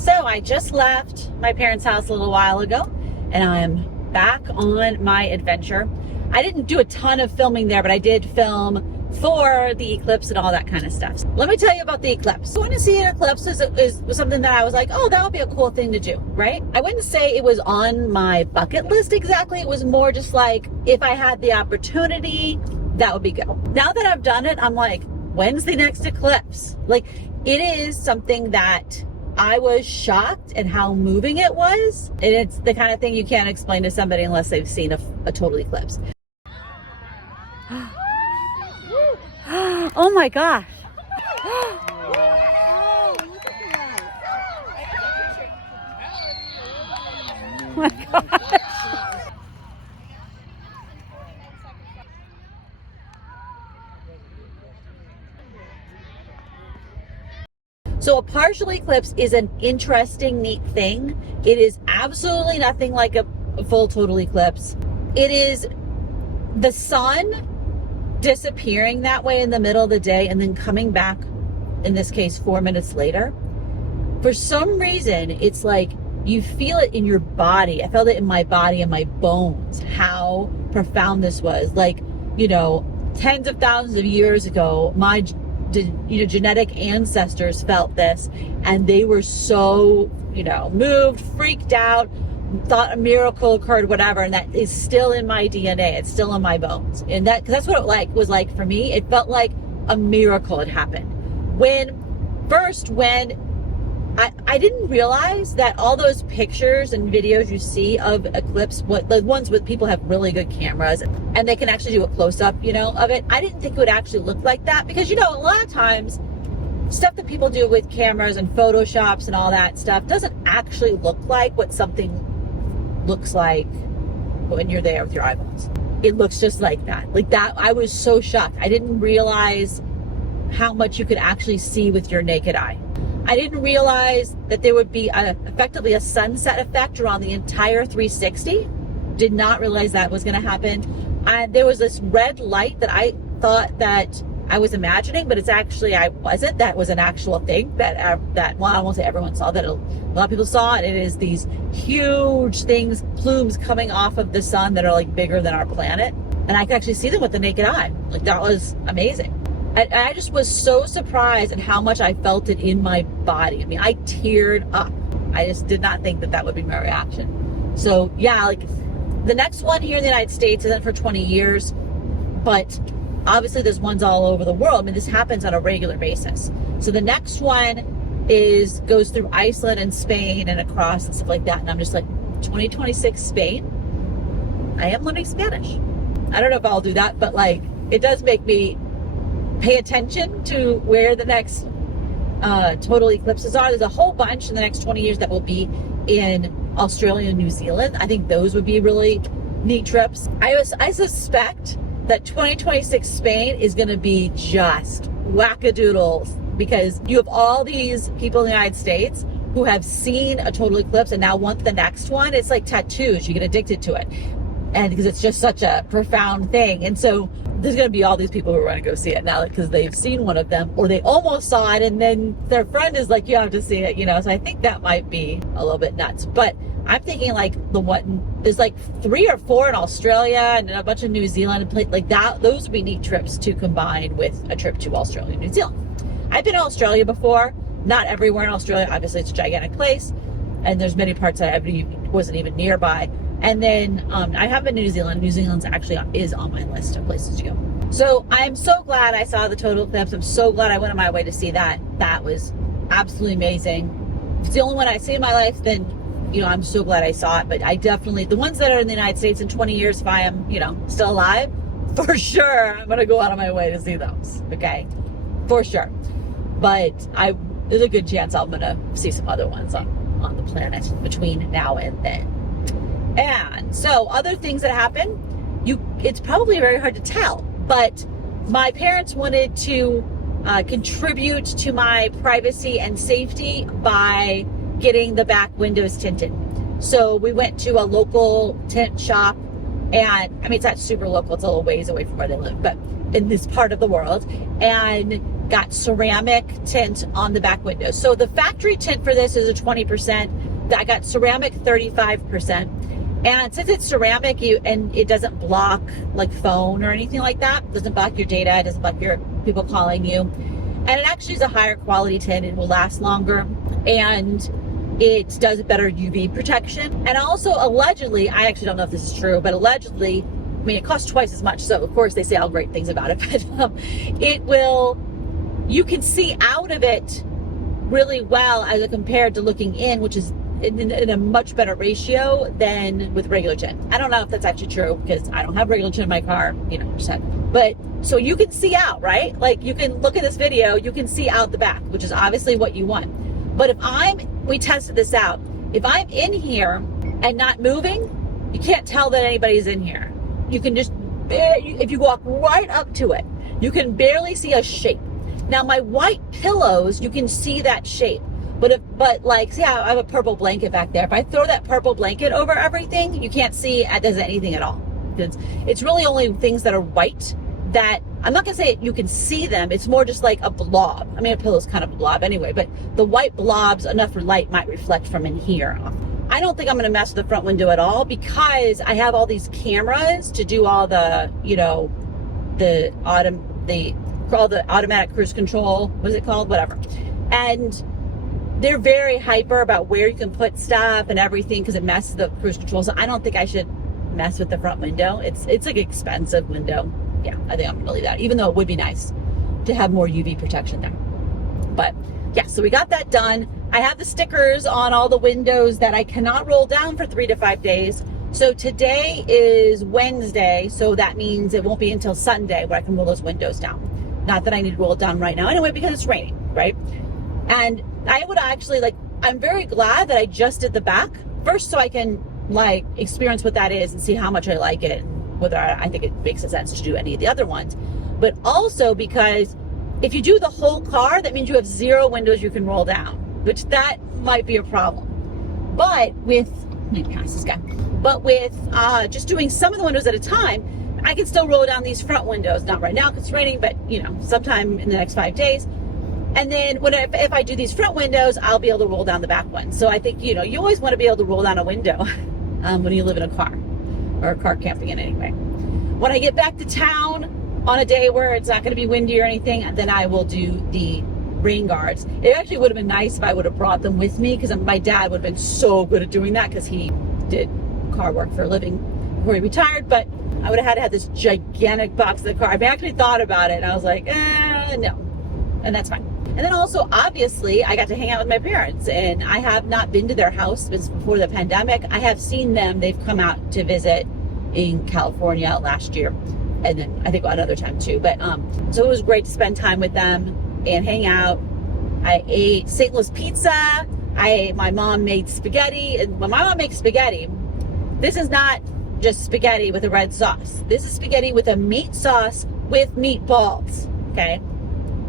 So I just left my parents' house a little while ago, and I'm back on my adventure. I didn't do a ton of filming there, but I did film for the eclipse and all that kind of stuff. Let me tell you about the eclipse. Going to see an eclipse was something that I was like, oh, that would be a cool thing to do, right? I wouldn't say it was on my bucket list exactly. It was more just like, if I had the opportunity, that would be good. Now that I've done it, I'm like, when's the next eclipse? Like, it is something that I was shocked at how moving it was. And it's the kind of thing you can't explain to somebody unless they've seen a total eclipse. Oh my gosh. Oh my gosh. So a partial eclipse is an interesting, neat thing. It is absolutely nothing like a full total eclipse. It is the sun disappearing that way in the middle of the day and then coming back, in this case, 4 minutes later. For some reason, it's like you feel it in your body. I felt it in my body and my bones, how profound this was. Like, you know, tens of thousands of years ago, my genetic ancestors felt this, and they were so, moved, freaked out, thought a miracle occurred, whatever, and that is still in my DNA. It's still in my bones, and that's what it was like for me. It felt like a miracle had happened. When I didn't realize that all those pictures and videos you see of eclipse, the ones with people have really good cameras and they can actually do a close-up, of it. I didn't think it would actually look like that because, a lot of times stuff that people do with cameras and Photoshops and all that stuff doesn't actually look like what something looks like when you're there with your eyeballs. It looks just like that. Like that, I was so shocked. I didn't realize how much you could actually see with your naked eye. I didn't realize that there would be effectively a sunset effect around the entire 360. Did not realize that was going to happen. And there was this red light that I thought that I was imagining, but it's actually, I wasn't. That was an actual thing that well, I won't say everyone saw, that a lot of people saw it. It is these huge things, plumes coming off of the sun that are like bigger than our planet. And I could actually see them with the naked eye. Like, that was amazing. I just was so surprised at how much I felt it in my body. I mean, I teared up. I just did not think that would be my reaction. So yeah, like the next one here in the United States isn't for 20 years, but obviously there's ones all over the world. I mean, this happens on a regular basis. So the next one goes through Iceland and Spain and across and stuff like that. And I'm just like, 2026 Spain? I am learning Spanish. I don't know if I'll do that, but like, it does make me pay attention to where the next total eclipses are. There's a whole bunch in the next 20 years that will be in Australia and New Zealand. I think those would be really neat trips. I suspect that 2026 Spain is going to be just wackadoodles, because you have all these people in the United States who have seen a total eclipse and now want the next one. It's like tattoos. You get addicted to it. And because it's just such a profound thing. And so there's going to be all these people who are going to go see it now because they've seen one of them, or they almost saw it, and then their friend is like, you have to see it, So I think that might be a little bit nuts. But I'm thinking like there's like 3 or 4 in Australia and a bunch of New Zealand, like that. Those would be neat trips to combine with a trip to Australia and New Zealand. I've been to Australia before, not everywhere in Australia. Obviously, it's a gigantic place, and there's many parts that I wasn't even nearby. And then I have been to New Zealand. New Zealand's actually is on my list of places to go. So I'm so glad I saw the total eclipse. I'm so glad I went on my way to see that. That was absolutely amazing. If it's the only one I see in my life, then, I'm so glad I saw it. But I definitely, the ones that are in the United States in 20 years, if I am, still alive, for sure, I'm going to go out of my way to see those. Okay? For sure. But there's a good chance I'm going to see some other ones on the planet between now and then. And so other things that happen, it's probably very hard to tell, but my parents wanted to contribute to my privacy and safety by getting the back windows tinted. So we went to a local tint shop, and I mean, it's not super local, it's a little ways away from where they live, but in this part of the world, and got ceramic tint on the back windows. So the factory tint for this is a 20%. I got ceramic 35%. And since it's ceramic, and it doesn't block like phone or anything like that, it doesn't block your data, it doesn't block your people calling you. And it actually is a higher quality tint. It will last longer. And it does better UV protection. And also allegedly, I actually don't know if this is true, but allegedly, I mean, it costs twice as much. So of course they say all great things about it, but you can see out of it really well as compared to looking in, which is in a much better ratio than with regular tint. I don't know if that's actually true because I don't have regular tint in my car, but so you can see out, right? Like you can look at this video, you can see out the back, which is obviously what you want. But we tested this out. If I'm in here and not moving, you can't tell that anybody's in here. You can just, if you walk right up to it, you can barely see a shape. Now my white pillows, you can see that shape. But like, see, I have a purple blanket back there. If I throw that purple blanket over everything, you can't see it does anything at all. It's really only things that are white that, I'm not gonna say you can see them. It's more just like a blob. I mean, a pillow's kind of a blob anyway, but the white blobs, enough for light might reflect from in here. I don't think I'm gonna mess with the front window at all because I have all these cameras to do all the, all the automatic cruise control. What is it called? Whatever. And they're very hyper about where you can put stuff and everything because it messes the cruise control. So I don't think I should mess with the front window. It's like an expensive window. Yeah, I think I'm gonna leave that, even though it would be nice to have more UV protection there. But yeah, so we got that done. I have the stickers on all the windows that I cannot roll down for 3 to 5 days. So today is Wednesday, so that means it won't be until Sunday where I can roll those windows down. Not that I need to roll it down right now anyway because it's raining, right? And I would actually I'm very glad that I just did the back first so I can experience what that is and see how much I like it, whether I think it makes sense to do any of the other ones. But also because if you do the whole car, that means you have 0 windows you can roll down, which that might be a problem. But let me pass this guy. But with just doing some of the windows at a time, I can still roll down these front windows. Not right now because it's raining, but sometime in the next 5 days. And then if I do these front windows, I'll be able to roll down the back ones. So I think, you always want to be able to roll down a window when you live in a car or a car camping in anyway. When I get back to town on a day where it's not going to be windy or anything, then I will do the rain guards. It actually would have been nice if I would have brought them with me because my dad would have been so good at doing that because he did car work for a living before he retired, but I would have had to have this gigantic box in the car. I actually thought about it and I was like, no, and that's fine. And then also, obviously, I got to hang out with my parents, and I have not been to their house since before the pandemic. I have seen them. They've come out to visit in California last year, and then I think another time too. But so it was great to spend time with them and hang out. I ate St. Louis pizza. My mom made spaghetti, and when my mom makes spaghetti, this is not just spaghetti with a red sauce. This is spaghetti with a meat sauce with meatballs, okay,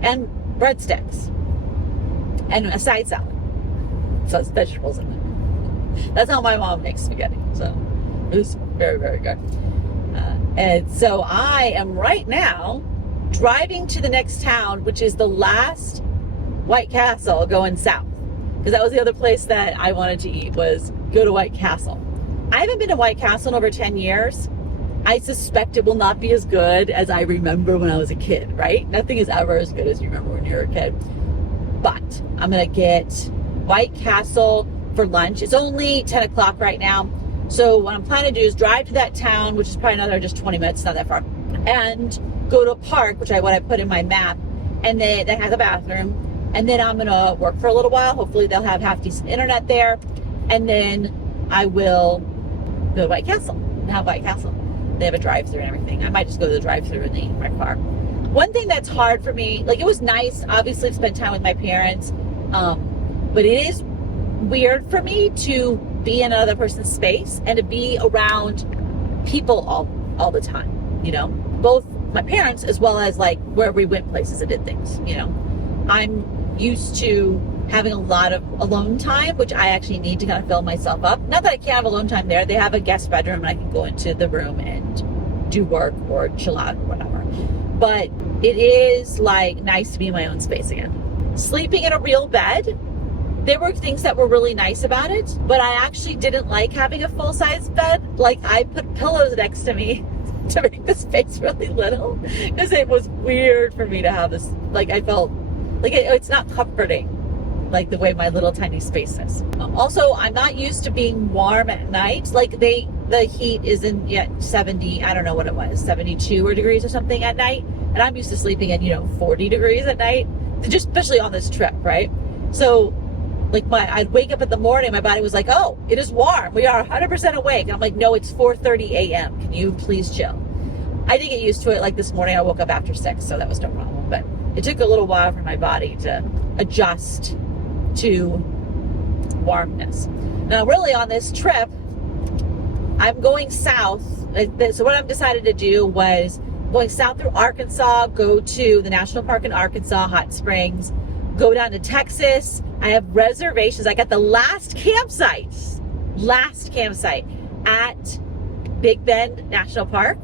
and breadsticks and a side salad. So it's vegetables in it. That's how my mom makes spaghetti. So it was very, very good. And so I am right now driving to the next town, which is the last White Castle going south. Because that was the other place that I wanted to eat, was go to White Castle. I haven't been to White Castle in over 10 years. I suspect it will not be as good as I remember when I was a kid, right? Nothing is ever as good as you remember when you're a kid. But I'm gonna get White Castle for lunch. It's only 10 o'clock right now. So what I'm planning to do is drive to that town, which is probably another just 20 minutes, not that far, and go to a park, what I put in my map, and then that has a bathroom. And then I'm gonna work for a little while. Hopefully they'll have half decent internet there. And then I will go to White Castle and have White Castle. They have a drive-thru and everything. I might just go to the drive-thru and eat my car. One thing that's hard for me, it was nice, obviously, to spend time with my parents, but it is weird for me to be in another person's space and to be around people all the time, both my parents as well as where we went places and did things, I'm used to having a lot of alone time, which I actually need to kind of fill myself up. Not that I can't have alone time there. They have a guest bedroom and I can go into the room and do work or chill out or whatever. But it is like nice to be in my own space again. Sleeping in a real bed, there were things that were really nice about it, but I actually didn't like having a full-size bed. Like, I put pillows next to me to make the space really little, because it was weird for me to have this, like, I felt like it's not comforting, like the way my little tiny space is. Also, I'm not used to being warm at night. Like, the heat isn't yet 70, I don't know what it was, 72 or degrees or something at night, and I'm used to sleeping at, 40 degrees at night, just especially on this trip, right? So like, I'd wake up in the morning, my body was like, oh, it is warm. We are 100% awake. And I'm like, no, it's 4:30 a.m. Can you please chill? I didn't get used to it. Like this morning, I woke up after 6, so that was no problem. But it took a little while for my body to adjust to warmness. Now, really on this trip, I'm going south. So what I've decided to do was going south through Arkansas, go to the National Park in Arkansas, Hot Springs, go down to Texas. I have reservations. I got the last campsite at Big Bend National Park.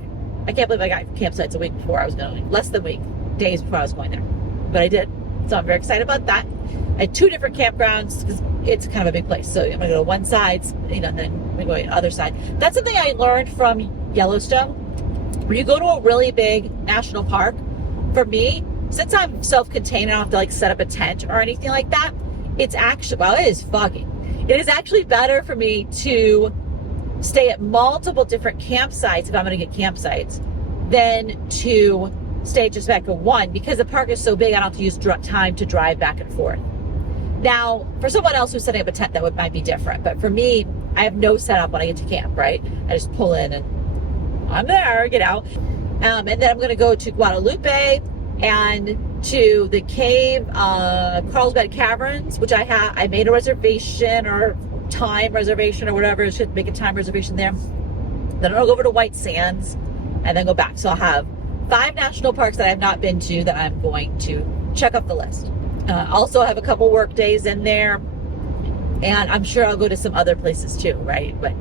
I can't believe I got campsites a week before I was going, less than a week, days before I was going there. But I did. So I'm very excited about that. I had 2 different campgrounds because it's kind of a big place. So I'm going to go to one side, and then I'm going to go to the other side. That's something I learned from Yellowstone. When you go to a really big national park, for me, since I'm self-contained, I don't have to like set up a tent or anything like that. It's actually, well, it is fogging. It is actually better for me to stay at multiple different campsites if I'm going to get campsites than to stay just back at one, because the park is so big, I don't have to use time to drive back and forth. Now, for someone else who's setting up a tent, that might be different. But for me, I have no setup when I get to camp, right? I just pull in and I'm there, get out. And then I'm going to go to Guadalupe and to the cave, Carlsbad Caverns, which I made a reservation or time reservation or whatever. I should make a time reservation there. Then I'll go over to White Sands and then go back. So I'll have 5 national parks that I have not been to that I'm going to check off the list. Also have a couple work days in there, and I'm sure I'll go to some other places too, right? But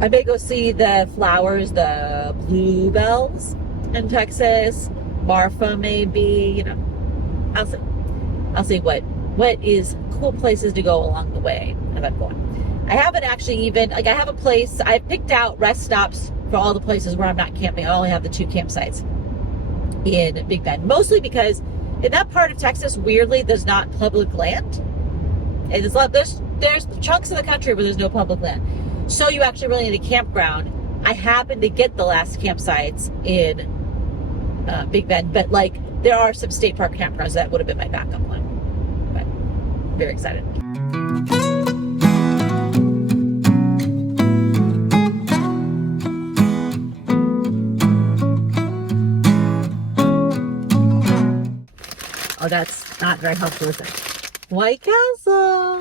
I may go see the flowers, the bluebells in Texas, Marfa maybe, I'll see what is cool places to go along the way as I'm going. I haven't actually even, I have a place, I've picked out rest stops for all the places where I'm not camping. I only have the 2 campsites in Big Bend, mostly because in that part of Texas, weirdly, there's not public land. And there's chunks of the country where there's no public land. So you actually really need a campground. I happened to get the last campsites in Big Bend, but like there are some state park campgrounds that would have been my backup plan. But very excited. Oh, that's not very helpful, is it? White Castle.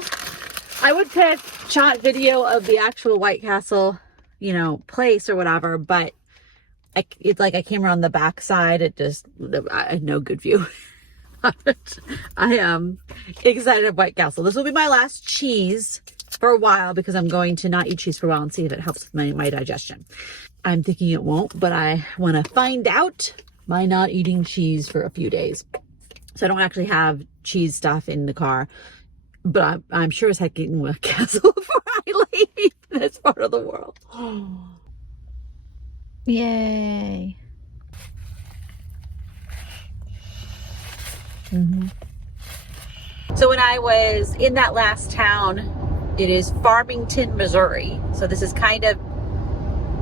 I would pick shot video of the actual White Castle, place or whatever, but it's like I came around the back side. I had no good view. I am excited of White Castle. This will be my last cheese for a while because I'm going to not eat cheese for a while and see if it helps with my digestion. I'm thinking it won't, but I want to find out by not eating cheese for a few days. So I don't actually have cheese stuff in the car, but I'm sure as heck eating White Castle before I leave this part of the world. Yay. So when I was in that last town, it is Farmington, Missouri. So this is kind of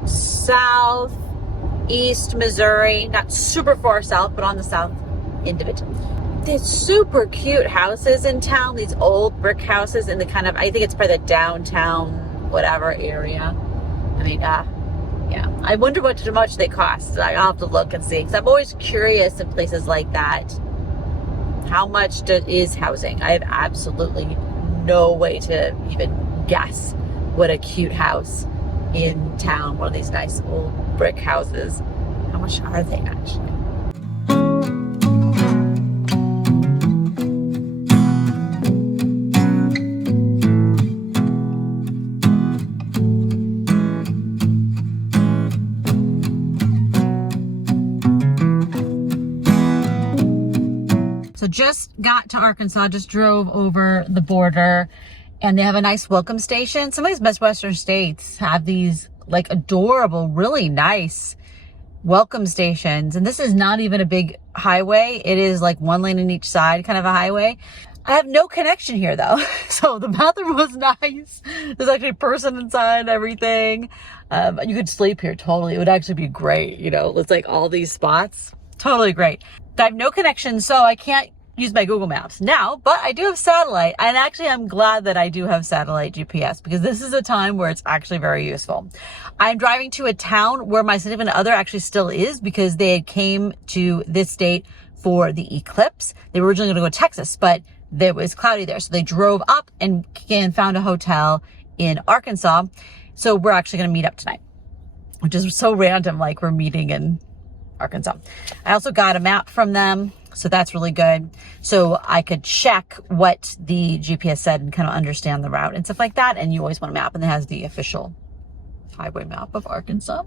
southeast Missouri, not super far south, but on the south end of it. There's super cute houses in town, these old brick houses in the kind of, I think it's probably the downtown, whatever area. I mean, yeah. I wonder what much they cost. I'll have to look and see, because I'm always curious in places like that. How much is housing? I have absolutely no way to even guess what a cute house in town, one of these nice old brick houses, how much are they actually? just got to Arkansas, just drove over the border, and they have a nice welcome station. Some of these Midwestern states have these like adorable, really nice welcome stations. And this is not even a big highway. It is like one lane in each side, kind of a highway. I have no connection here though. So the bathroom was nice. There's actually a person inside and everything. You could sleep here totally. It would actually be great. You know, it's like all these spots. Totally great. I have no connection, so I can't use my Google Maps now, but I do have satellite. And actually, I'm glad that I do have satellite GPS because this is a time where it's actually very useful. I'm driving to a town where my significant other actually still is because they had came to this state for the eclipse. They were originally going to go to Texas, but it was cloudy there. So they drove up and found a hotel in Arkansas. So we're actually going to meet up tonight, which is so random. Like we're meeting in Arkansas. I also got a map from them. So that's really good. So I could check what the GPS said and kind of understand the route and stuff like that. And you always want a map, and it has the official highway map of Arkansas.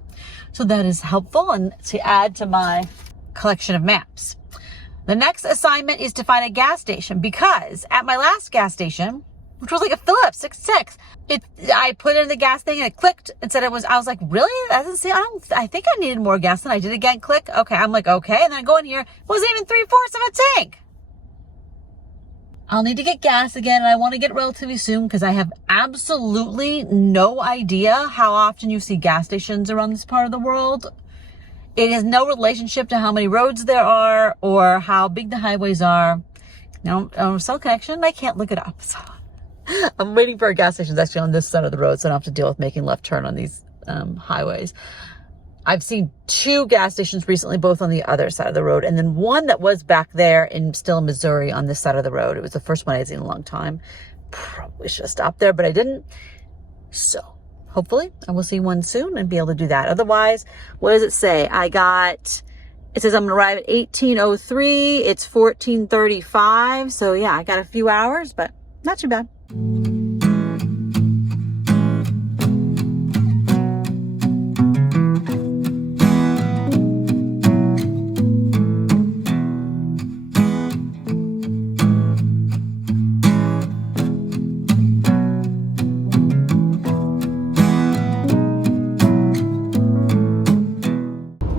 So that is helpful and to add to my collection of maps. The next assignment is to find a gas station because at my last gas station, which was like a Phillips 66, I put in the gas thing and it clicked and said I was like, really? That doesn't seem, I think I needed more gas than I did. Again, click. Okay. I'm like, okay. And then I go in here, it wasn't even 3/4 of a tank. I'll need to get gas again, and I want to get relatively soon because I have absolutely no idea how often you see gas stations around this part of the world. It has no relationship to how many roads there are or how big the highways are. No, cell connection, I can't look it up. So I'm waiting for a gas station that's actually on this side of the road, so I don't have to deal with making left turn on these highways. I've seen 2 gas stations recently, both on the other side of the road, and then one that was back there in still Missouri on this side of the road. It was the first one I'd seen in a long time. Probably should have stopped there, but I didn't. So hopefully I will see one soon and be able to do that. Otherwise, what does it say? It says I'm going to arrive at 18:03. It's 14:35. So yeah, I got a few hours, but not too bad.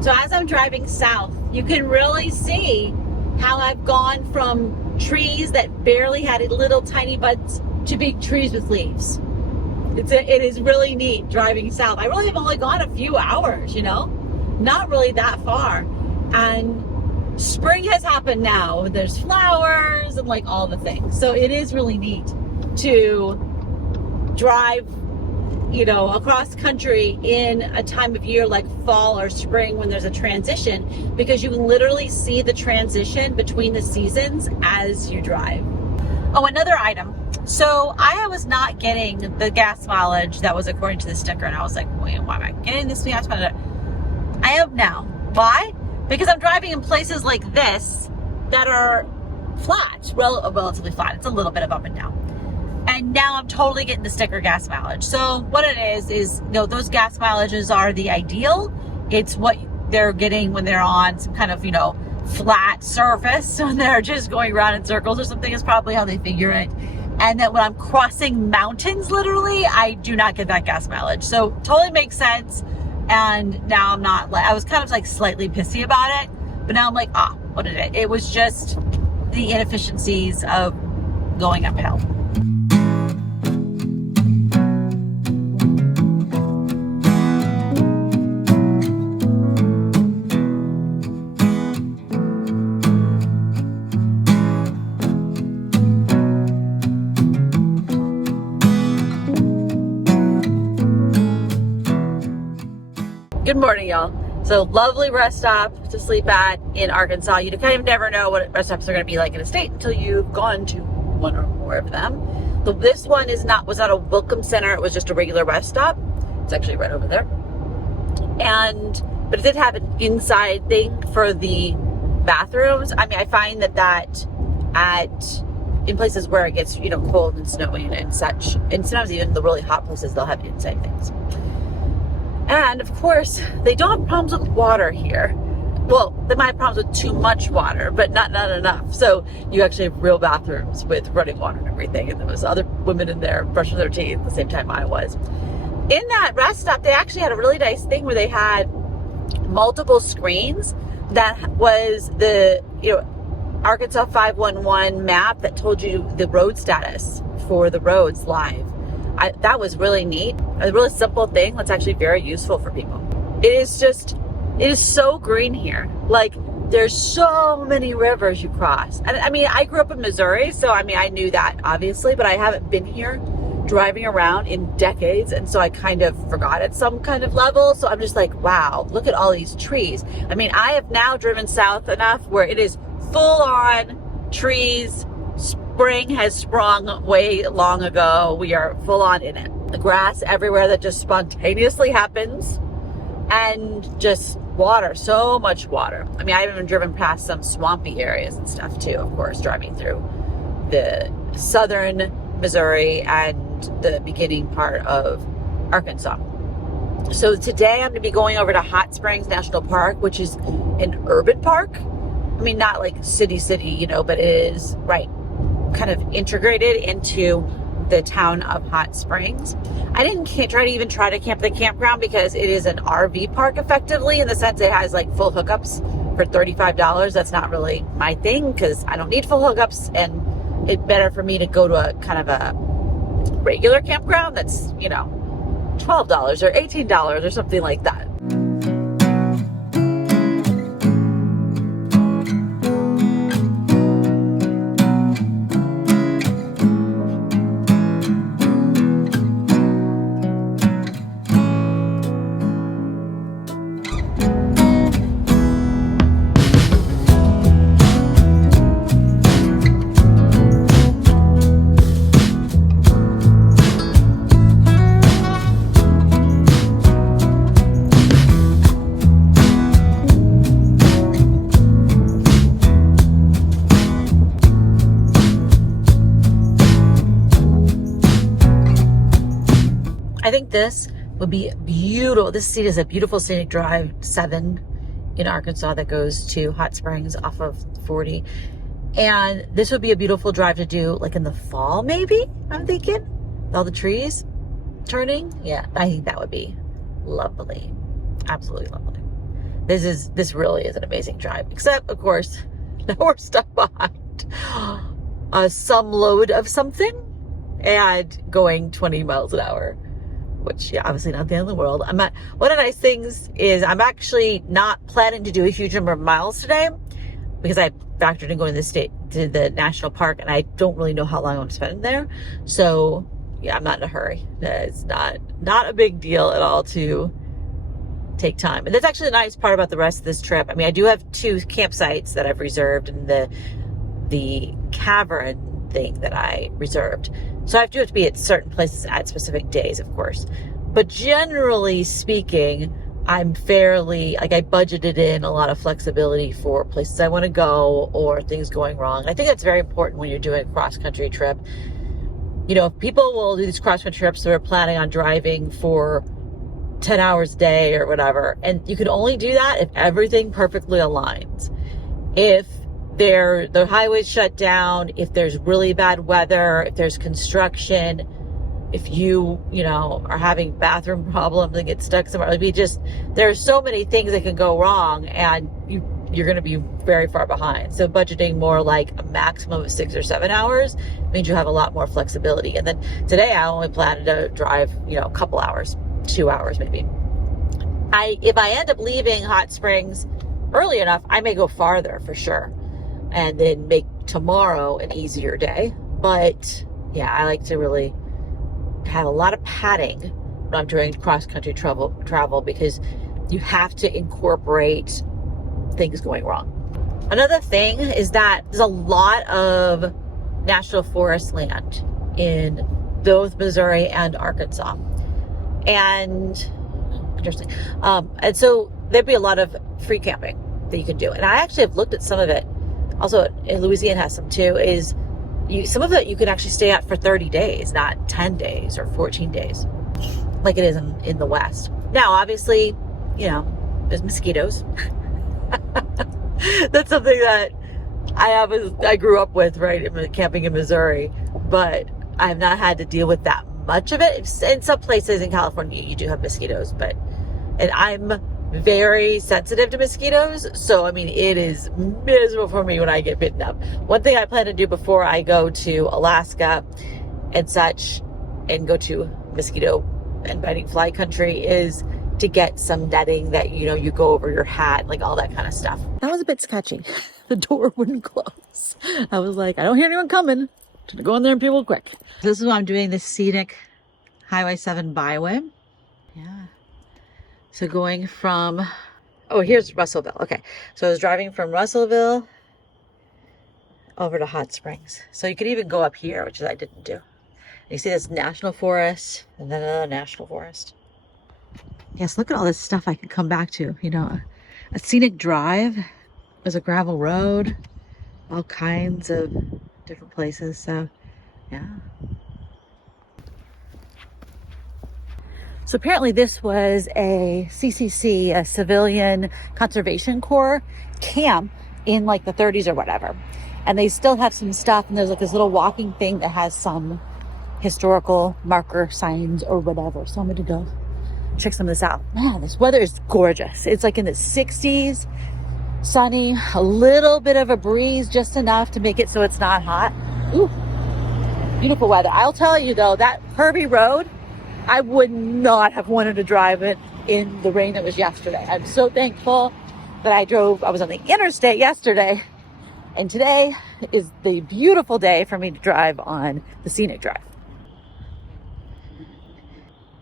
So as I'm driving south, you can really see how I've gone from trees that barely had little tiny buds to big trees with leaves. It is really neat driving south. I really have only gone a few hours, not really that far. And spring has happened now. There's flowers and like all the things. So it is really neat to drive across country in a time of year like fall or spring when there's a transition, because you can literally see the transition between the seasons as you drive. Oh, another item. So I was not getting the gas mileage that was according to the sticker, and I was like, wait, why am I getting this gas mileage? I am now. Why? Because I'm driving in places like this that are flat, relatively flat. It's a little bit of up and down. And now I'm totally getting the sticker gas mileage. So what it is those gas mileages are the ideal. It's what they're getting when they're on some kind of, flat surface. So they're just going around in circles or something is probably how they figure it. And that when I'm crossing mountains, literally, I do not get that gas mileage. So totally makes sense. And now I'm not, I was kind of like slightly pissy about it, but now I'm like, what did it? It was just the inefficiencies of going uphill. Good morning, y'all. So lovely rest stop to sleep at in Arkansas. You kind of never know what rest stops are going to be like in a state until you've gone to one or more of them. So this one was not a welcome center. It was just a regular rest stop. It's actually right over there. But it did have an inside thing for the bathrooms. I mean, I find that in places where it gets, cold and snowy and such, and sometimes even the really hot places, they'll have inside things. And of course, they don't have problems with water here. well, they might have problems with too much water, but not enough. So you actually have real bathrooms with running water and everything. And there was other women in there brushing their teeth at the same time I was. In that rest stop, they actually had a really nice thing where they had multiple screens that was the, Arkansas 511 map that told you the road status for the roads live. That was really neat. A really simple thing that's actually very useful for people. It is so green here. Like, there's so many rivers you cross. And I mean, I grew up in Missouri, so I mean, I knew that obviously, but I haven't been here driving around in decades, and so I kind of forgot at some kind of level. So I'm just like, wow, look at all these trees. I mean, I have now driven south enough where it is full on trees. Spring has sprung way long ago. We are full on in it. The grass everywhere that just spontaneously happens, and just water, so much water. I mean, I've even driven past some swampy areas and stuff too, of course, driving through the southern Missouri and the beginning part of Arkansas. So today I'm going to be going over to Hot Springs National Park, which is an urban park. I mean, not like city, but it is kind of integrated into the town of Hot Springs. I didn't try to camp at the campground because it is an RV park effectively, in the sense it has like full hookups for $35. That's not really my thing because I don't need full hookups, and it's better for me to go to a kind of a regular campground that's, $12 or $18 or something like that. I think this would be beautiful. This is a beautiful scenic drive 7 in Arkansas that goes to Hot Springs off of 40. And this would be a beautiful drive to do like in the fall, maybe, I'm thinking. With all the trees turning. Yeah, I think that would be lovely. Absolutely lovely. This really is an amazing drive. Except, of course, now we're stuck behind some load of something and going 20 miles an hour. Which, yeah, obviously not the end of the world. One of the nice things is I'm actually not planning to do a huge number of miles today because I factored in going to the national park, and I don't really know how long I'm spending there. So, yeah, I'm not in a hurry. It's not a big deal at all to take time. And that's actually the nice part about the rest of this trip. I mean, I do have 2 campsites that I've reserved, and the cavern thing that I reserved. So I do have to be at certain places at specific days, of course. But generally speaking, I'm fairly, I budgeted in a lot of flexibility for places I want to go or things going wrong. And I think that's very important when you're doing a cross-country trip. People will do these cross-country trips, so they're planning on driving for 10 hours a day or whatever. And you can only do that if everything perfectly aligns. If the highways shut down, if there's really bad weather, if there's construction, if you are having bathroom problems and get stuck somewhere. There are so many things that can go wrong, and you're going to be very far behind. So budgeting more like a maximum of 6 or 7 hours means you have a lot more flexibility. And then today I only planned to drive, a couple hours, 2 hours maybe. If I end up leaving Hot Springs early enough, I may go farther for sure, and then make tomorrow an easier day. But yeah, I like to really have a lot of padding when I'm doing cross-country travel because you have to incorporate things going wrong. Another thing is that there's a lot of national forest land in both Missouri and Arkansas. And interesting. And so there'd be a lot of free camping that you can do. And I actually have looked at some of it. Also, in Louisiana has some too, some of it you can actually stay at for 30 days, not 10 days or 14 days, like it is in the West. Now, obviously, there's mosquitoes. That's something that I grew up with, right, camping in Missouri, but I've not had to deal with that much of it. In some places in California, you do have mosquitoes, and I'm very sensitive to mosquitoes, so I mean, it is miserable for me when I get bitten up. One thing I plan to do before I go to Alaska and such, and go to mosquito and biting fly country, is to get some netting that, you know, you go over your hat, like all that kind of stuff. That was a bit sketchy. The door wouldn't close. I was like, I don't hear anyone coming. I'm gonna go in there and pee real quick. This is what I'm doing, this Scenic Highway 7 byway. Yeah. So going from, oh, here's Russellville. Okay. So I was driving from Russellville over to Hot Springs. So you could even go up here, which I didn't do. You see this national forest and then another national forest. Yes, look at all this stuff I can come back to. You know, a scenic drive. There's a gravel road, all kinds of different places. So, yeah. So apparently this was a CCC, a Civilian Conservation Corps camp in like the 30s or whatever. And they still have some stuff. And there's like this little walking thing that has some historical marker signs or whatever. So I'm going to go check some of this out. Man, this weather is gorgeous. It's like in the 60s, sunny, a little bit of a breeze, just enough to make it so it's not hot. Ooh, beautiful weather. I'll tell you though, that Hervey Road, I would not have wanted to drive it in the rain that was yesterday. I'm so thankful that I was on the interstate yesterday, and today is the beautiful day for me to drive on the Scenic Drive.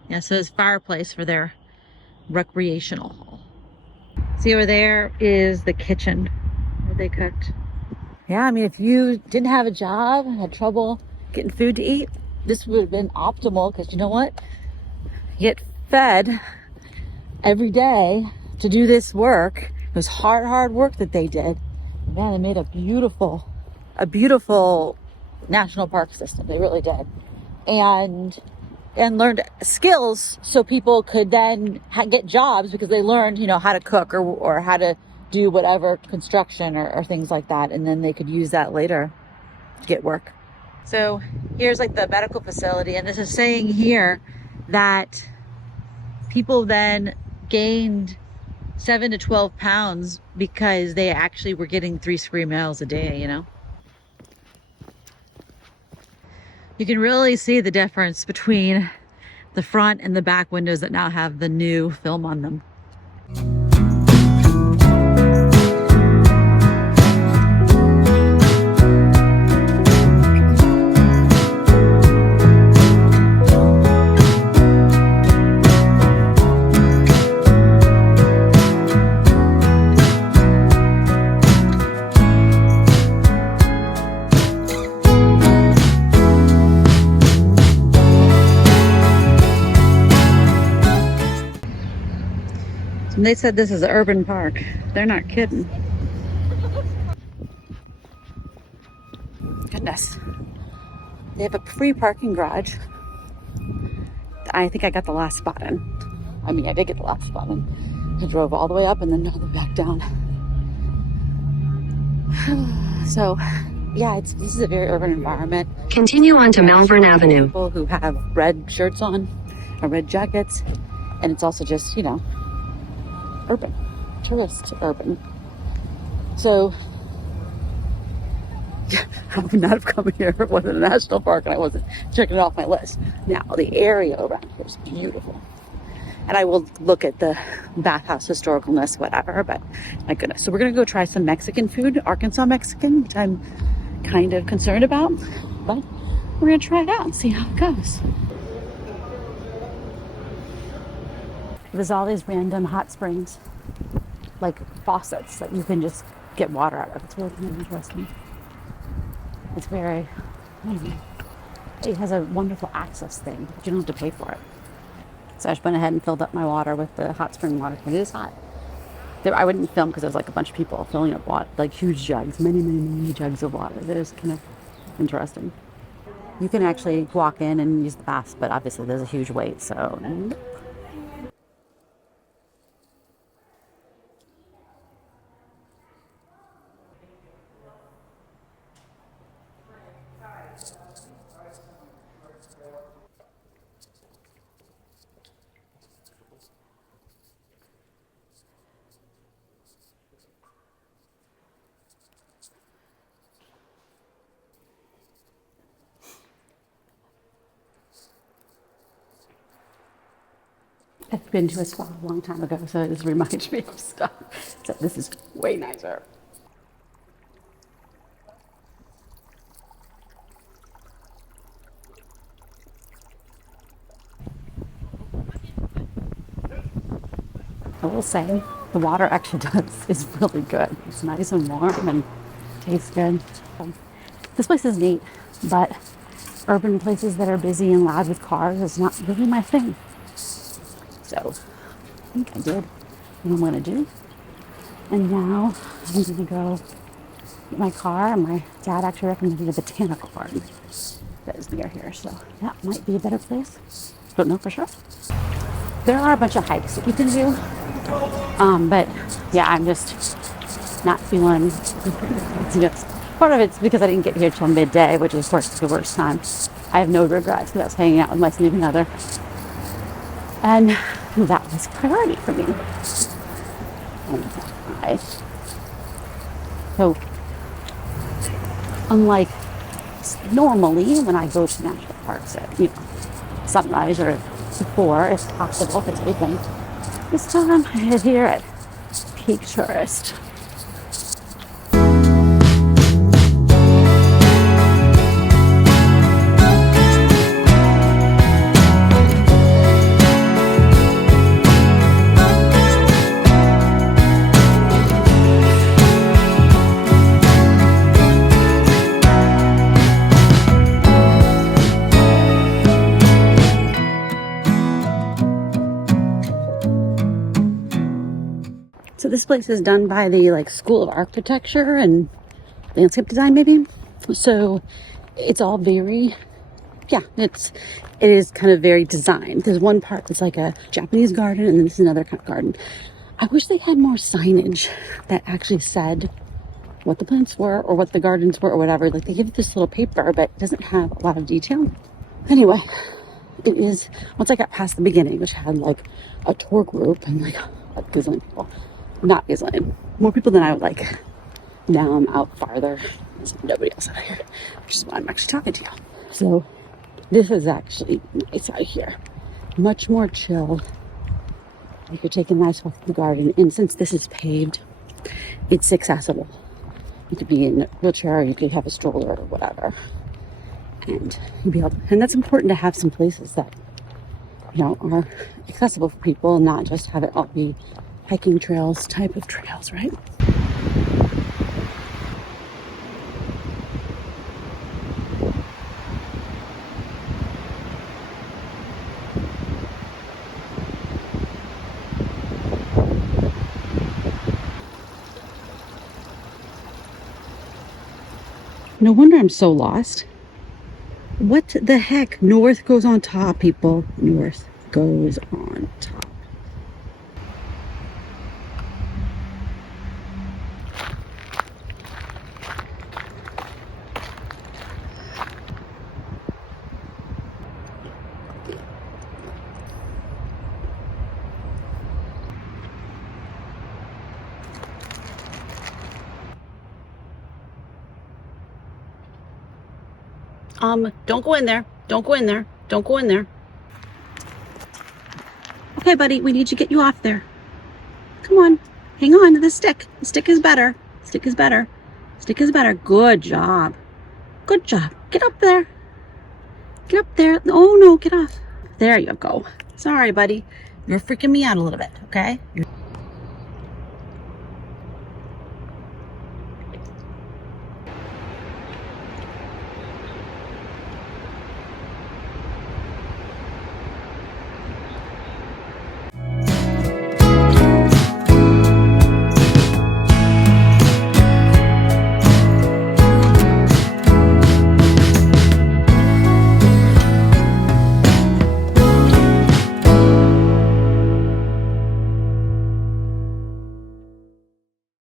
Yeah, so it's fireplace for their recreational hall. See, over there is the kitchen where they cooked. Yeah, I mean, if you didn't have a job and had trouble getting food to eat, this would have been optimal, because you know what? You get fed every day to do this work. It was hard work that they did. Man, they made a beautiful national park system. They really did. And learned skills so people could then get jobs, because they learned, you know, how to cook or how to do whatever construction or things like that. And then they could use that later to get work. So here's like the medical facility. And this is saying here that people then gained 7 to 12 pounds because they actually were getting 3 square meals a day, you know? You can really see the difference between the front and the back windows that now have the new film on them. And they said this is an urban park. They're not kidding. Goodness. They have a free parking garage. I think I got the last spot in. I mean, I did get the last spot in. I drove all the way up and then all the way back down. So, yeah, this is a very urban environment. Continue on to Malvern Avenue. People who have red shirts on or red jackets. And it's also just, you know, urban, tourist urban. So, yeah, I would not have come here if it wasn't a national park and I wasn't checking it off my list. Now, the area around here is beautiful. And I will look at the bathhouse historicalness, whatever, but my goodness. So we're going to go try some Mexican food, Arkansas Mexican, which I'm kind of concerned about, but we're going to try it out and see how it goes. There's all these random hot springs, like faucets that you can just get water out of. It's really kind of interesting. It's very, it has a wonderful access thing, but you don't have to pay for it. So I just went ahead and filled up my water with the hot spring water. It is hot. I wouldn't film because there's like a bunch of people filling up water, like huge jugs, many jugs of water. It is kind of interesting. You can actually walk in and use the baths, but obviously there's a huge wait, so. I've been to a spa a long time ago, so this reminds me of stuff. So this is way nicer. I will say the water actually is really good. It's nice and warm and tastes good. This place is neat, but urban places that are busy and loud with cars is not really my thing. So I think I did what I'm going to do. And now I'm going to go get my car, and my dad actually recommended a botanical garden that is near here. So that might be a better place. Don't know for sure. There are a bunch of hikes that you can do. But yeah, I'm just not feeling, part of it's because I didn't get here till midday, which is of course the worst time. I have no regrets because I was hanging out with my significant other. And that was a priority for me. So, unlike normally when I go to national parks at, sunrise or before, if possible, if it's open, this time I'm here at peak tourist. So this place is done by the School of Architecture and Landscape Design, maybe. So it's all very, it is kind of very designed. There's one part that's like a Japanese garden, and then this is another kind of garden. I wish they had more signage that actually said what the plants were or what the gardens were or whatever. Like they give this little paper, but it doesn't have a lot of detail. Anyway, it is, once I got past the beginning, which had like a tour group and like a gazillion people. Not gazillion, more people than I would like. Now I'm out farther. There's nobody else out here, which is why I'm actually talking to y'all. So this is actually nice out here. Much more chill. You could take a nice walk through the garden. And since this is paved, it's accessible. You could be in a wheelchair, you could have a stroller or whatever. And you'd be able to, and that's important to have some places that, are accessible for people and not just have it all be hiking trails type of trails, right? No wonder I'm so lost. What the heck? North goes on top, people. North goes on top. Don't go in there. Don't go in there. Don't go in there. Okay, buddy, we need to get you off there. Come on. Hang on to the stick. The stick is better. Stick is better. Stick is better. Good job. Good job. Get up there. Get up there. Oh, no, get off. There you go. Sorry, buddy. You're freaking me out a little bit, okay?